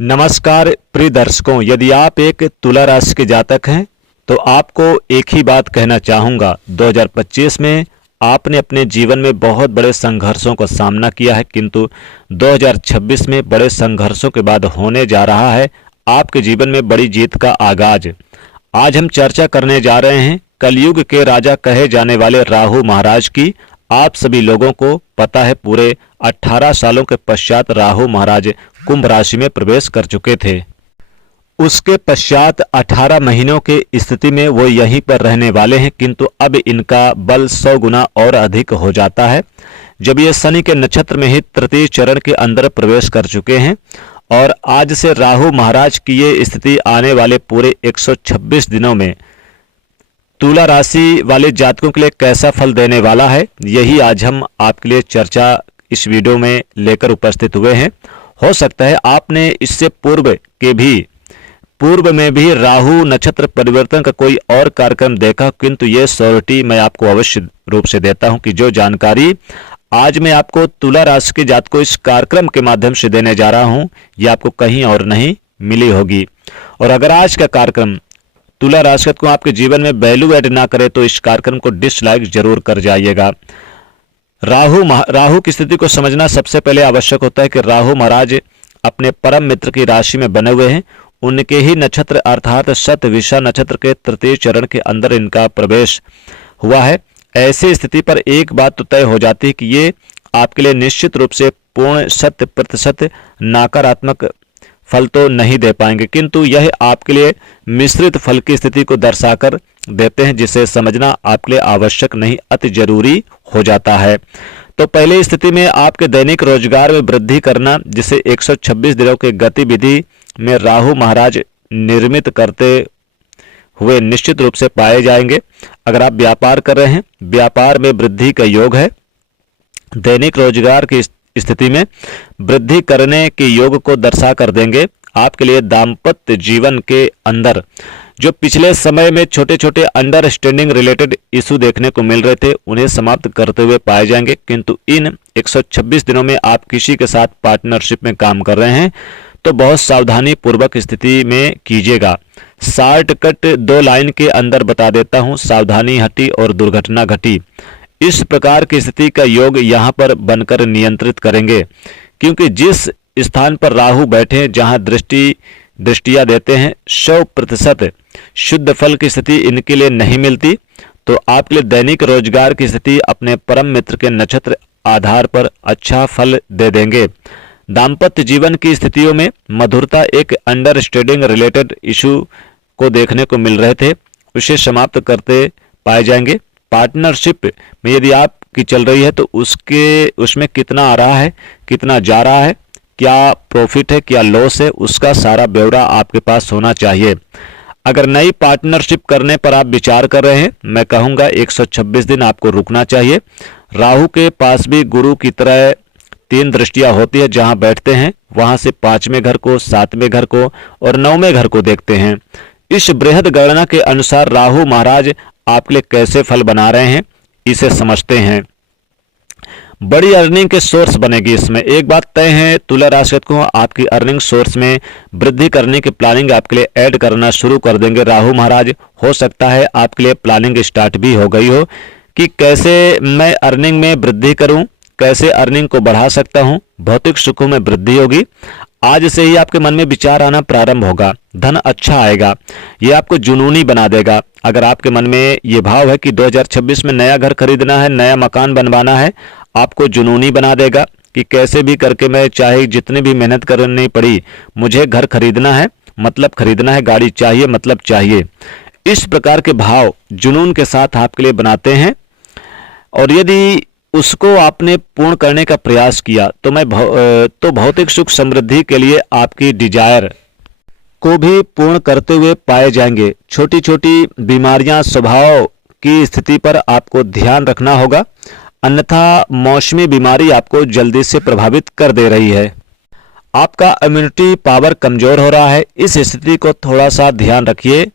नमस्कार प्रिय दर्शकों, यदि आप एक तुला राशि के जातक हैं तो आपको एक ही बात कहना चाहूँगा। 2025 में आपने अपने जीवन में बहुत बड़े संघर्षों का सामना किया है, किंतु 2026 में बड़े संघर्षों के बाद होने जा रहा है आपके जीवन में बड़ी जीत का आगाज। आज हम चर्चा करने जा रहे हैं कलयुग के राजा कहे जाने वाले राहु महाराज की। आप सभी लोगों को पता है पूरे 18 सालों के पश्चात राहु महाराज कुंभ राशि में प्रवेश कर चुके थे। उसके पश्चात 18 महीनों के स्थिति में वो यहीं पर रहने वाले हैं, किंतु अब इनका बल 100 गुना और अधिक हो जाता है जब ये शनि के नक्षत्र में ही तृतीय चरण के अंदर प्रवेश कर चुके हैं। और आज से राहु महाराज की ये स्थिति आने वाले पूरे 126 दिनों में तुला राशि वाले जातकों के लिए कैसा फल देने वाला है, यही आज हम आपके लिए चर्चा इस वीडियो में लेकर उपस्थित हुए हैं। हो सकता है आपने इससे पूर्व में भी राहु नक्षत्र परिवर्तन का कोई और कार्यक्रम देखा, किंतु ये श्योरिटी मैं आपको अवश्य रूप से देता हूं कि जो जानकारी आज मैं आपको तुला राशि के जातकों को इस कार्यक्रम के माध्यम से देने जा रहा हूं, ये आपको कहीं और नहीं मिली होगी। और अगर आज का कार्यक्रम तुला राशि को आपके जीवन में वैल्यू ऐड ना करे तो इस कार्यक्रम को डिसलाइक जरूर कर जाइएगा। राहु की स्थिति को समझना सबसे पहले आवश्यक होता है कि राहु महाराज अपने परम मित्र की राशि में बने हुए हैं। उनके ही नक्षत्र अर्थात शतविषा नक्षत्र के तृतीय चरण के अंदर इनका प्रवेश हुआ है। ऐसी स्थिति पर एक बात तो तय हो जाती है कि ये आपके लिए निश्चित रूप से पूर्ण 100% नकारात्मक फल तो नहीं दे पाएंगे, किंतु यह आपके लिए मिश्रित फल की स्थिति को दर्शाकर देते हैं, जिसे समझना आपके लिए आवश्यक नहीं अति जरूरी हो जाता है। तो पहले स्थिति में आपके दैनिक रोजगार में वृद्धि करना, जिसे 126 दिनों के गतिविधि में राहु महाराज निर्मित करते हुए निश्चित रूप से पाए जाएंगे। अगर आप व्यापार कर रहे हैं, व्यापार में वृद्धि का योग है। दैनिक रोजगार की स्थिति में वृद्धि करने के योग को दर्शा कर देंगे। आपके लिए दाम्पत्य जीवन के अंदर जो पिछले समय में छोटे छोटे अंडरस्टैंडिंग रिलेटेड इशू देखने को मिल रहे थे, उन्हें समाप्त करते हुए पाए जाएंगे। किंतु इन 126 दिनों में आप किसी के साथ पार्टनरशिप में काम कर रहे हैं तो बहुत सावधानी पूर्वक स्थिति में कीजिएगा। शॉर्टकट 2 लाइन के अंदर बता देता हूं, सावधानी हटी और दुर्घटना घटी। इस प्रकार की स्थिति का योग यहां पर बनकर नियंत्रित करेंगे, क्योंकि जिस स्थान पर राहु बैठे जहां दृष्टियां देते हैं 100% शुद्ध फल की स्थिति इनके लिए नहीं मिलती। तो आपके लिए दैनिक रोजगार की स्थिति अपने परम मित्र के नक्षत्र आधार पर अच्छा फल दे देंगे। दाम्पत्य जीवन की स्थितियों में मधुरता, एक अंडरस्टैंडिंग रिलेटेड इशू को देखने को मिल रहे थे, उसे समाप्त करते पाए जाएंगे। पार्टनरशिप में यदि आपकी चल रही है तो उसमें कितना आ रहा है, कितना जा रहा है, क्या प्रॉफिट है, क्या लॉस है, उसका सारा ब्यौरा आपके पास होना चाहिए। अगर नई पार्टनरशिप करने पर आप विचार कर रहे हैं, मैं कहूँगा 126 दिन आपको रुकना चाहिए। राहु के पास भी गुरु की तरह 3 दृष्टियां होती है, जहां बैठते हैं वहां से 5वें घर को, 7वें घर को और 9वें घर को देखते हैं। इस बृहद गणना के अनुसार राहु महाराज आपके लिए कैसे फल बना रहे हैं, इसे समझते हैं। बड़ी अर्निंग के सोर्स बनेगी। इसमें एक बात तय है, तुला राशि को आपकी अर्निंग सोर्स में वृद्धि करने की प्लानिंग आपके लिए ऐड करना शुरू कर देंगे राहु महाराज। हो सकता है आपके लिए प्लानिंग स्टार्ट भी हो गई हो कि कैसे मैं अर्निंग में वृद्धि करूं, कैसे अर्निंग को बढ़ा सकता हूं, भौतिक सुखों में वृद्धि होगी। आज से ही आपके मन में विचार आना प्रारंभ होगा, धन अच्छा आएगा, ये आपको जुनूनी बना देगा। अगर आपके मन में ये भाव है कि 2026 में नया घर खरीदना है, नया मकान बनवाना है, आपको जुनूनी बना देगा कि कैसे भी करके मैं चाहे जितनी भी मेहनत करनी पड़ी मुझे घर खरीदना है, मतलब खरीदना है, गाड़ी चाहिए मतलब चाहिए। इस प्रकार के भाव जुनून के साथ आपके लिए बनाते हैं। और यदि उसको आपने पूर्ण करने का प्रयास किया तो भौतिक सुख समृद्धि के लिए आपकी डिजायर को भी पूर्ण करते हुए पाए जाएंगे। छोटी छोटी बीमारियां स्वभाव की स्थिति पर आपको ध्यान रखना होगा, अन्यथा मौसमी बीमारी आपको जल्दी से प्रभावित कर दे रही है। आपका इम्यूनिटी पावर कमजोर हो रहा है, इस स्थिति को थोड़ा सा ध्यान रखिए।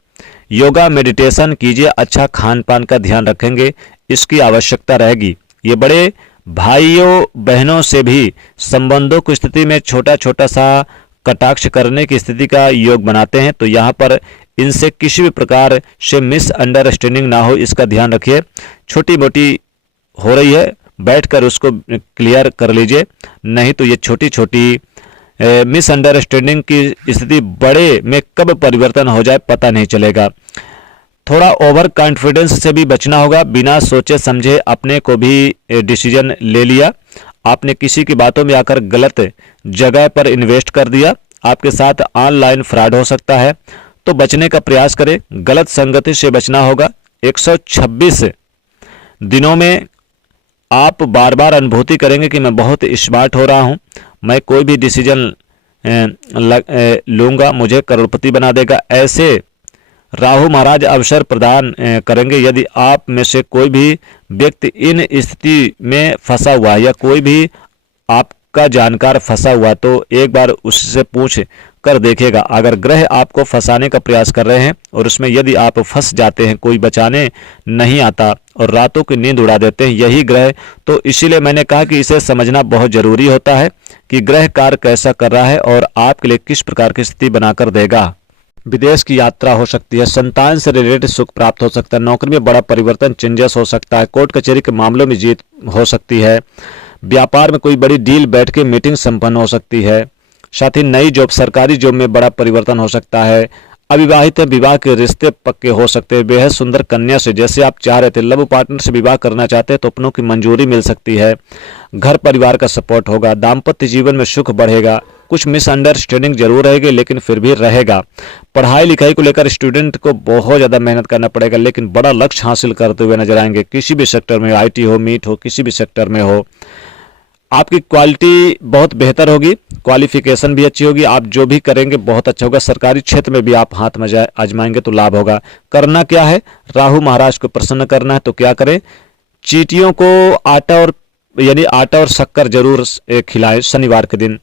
योगा मेडिटेशन कीजिए, अच्छा खान पान का ध्यान रखेंगे, इसकी आवश्यकता रहेगी। ये बड़े भाइयों बहनों से भी संबंधों की स्थिति में छोटा छोटा सा कटाक्ष करने की स्थिति का योग बनाते हैं, तो यहाँ पर इनसे किसी भी प्रकार से मिसअंडरस्टैंडिंग ना हो, इसका ध्यान रखिए। छोटी मोटी हो रही है, बैठकर उसको क्लियर कर लीजिए, नहीं तो ये छोटी छोटी मिसअंडरस्टैंडिंग की स्थिति बड़े में कब परिवर्तन हो जाए पता नहीं चलेगा। थोड़ा ओवर कॉन्फिडेंस से भी बचना होगा। बिना सोचे समझे अपने को भी डिसीजन ले लिया, आपने किसी की बातों में आकर गलत जगह पर इन्वेस्ट कर दिया, आपके साथ ऑनलाइन फ्रॉड हो सकता है, तो बचने का प्रयास करें। गलत संगति से बचना होगा। 126 दिनों में आप बार बार अनुभूति करेंगे कि मैं बहुत स्मार्ट हो रहा हूं, मैं कोई भी डिसीजन लूंगा मुझे करोड़पति बना देगा। ऐसे राहु महाराज अवसर प्रदान करेंगे। यदि आप में से कोई भी व्यक्ति इन स्थिति में फंसा हुआ है या कोई भी आपका जानकार फंसा हुआ, तो एक बार उससे पूछ कर देखेगा। अगर ग्रह आपको फंसाने का प्रयास कर रहे हैं और उसमें यदि आप फंस जाते हैं, कोई बचाने नहीं आता और रातों की नींद उड़ा देते हैं यही ग्रह, तो इसीलिए मैंने कहा कि इसे समझना बहुत जरूरी होता है कि ग्रह कार्य कैसा कर रहा है और आपके लिए किस प्रकार की स्थिति बनाकर देगा। विदेश की यात्रा हो सकती है, संतान से रिलेटेड सुख प्राप्त हो सकता है, नौकरी में बड़ा परिवर्तन चेंजेस हो सकता है, कोर्ट कचहरी के मामलों में जीत हो सकती है, व्यापार में कोई बड़ी डील बैठ के मीटिंग संपन्न हो सकती है, साथ ही नई जॉब सरकारी जॉब में बड़ा परिवर्तन हो सकता है। अविवाहित विवाह के रिश्ते पक्के हो सकते हैं। बेहद सुंदर कन्या से जैसे आप चाह रहे थे, लव पार्टनर से विवाह करना चाहते हैं तो अपनों की मंजूरी मिल सकती है। घर परिवार का सपोर्ट होगा, दाम्पत्य जीवन में सुख बढ़ेगा। कुछ मिसअंडरस्टैंडिंग जरूर रहेगी लेकिन फिर भी रहेगा। पढ़ाई लिखाई को लेकर स्टूडेंट को बहुत ज़्यादा मेहनत करना पड़ेगा लेकिन बड़ा लक्ष्य हासिल करते हुए नजर आएंगे। किसी भी सेक्टर में, IT हो, मीट हो, किसी भी सेक्टर में हो, आपकी क्वालिटी बहुत बेहतर होगी, क्वालिफिकेशन भी अच्छी होगी, आप जो भी करेंगे बहुत अच्छा होगा। सरकारी क्षेत्र में भी आप हाथ में आजमाएंगे तो लाभ होगा। करना क्या है, राहु महाराज को प्रसन्न करना है तो क्या करें, चींटियों को आटा और शक्कर जरूर खिलाएं शनिवार के दिन,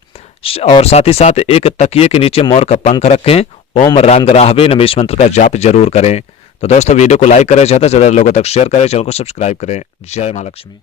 और साथ ही साथ एक तकिए के नीचे मोर का पंख रखें। ओम रंग राहवे नमः इस मंत्र का जाप जरूर करें। तो दोस्तों वीडियो को लाइक करें, ज़्यादा से ज़्यादा लोगों तक शेयर करें, चैनल को सब्सक्राइब करें। जय मां लक्ष्मी।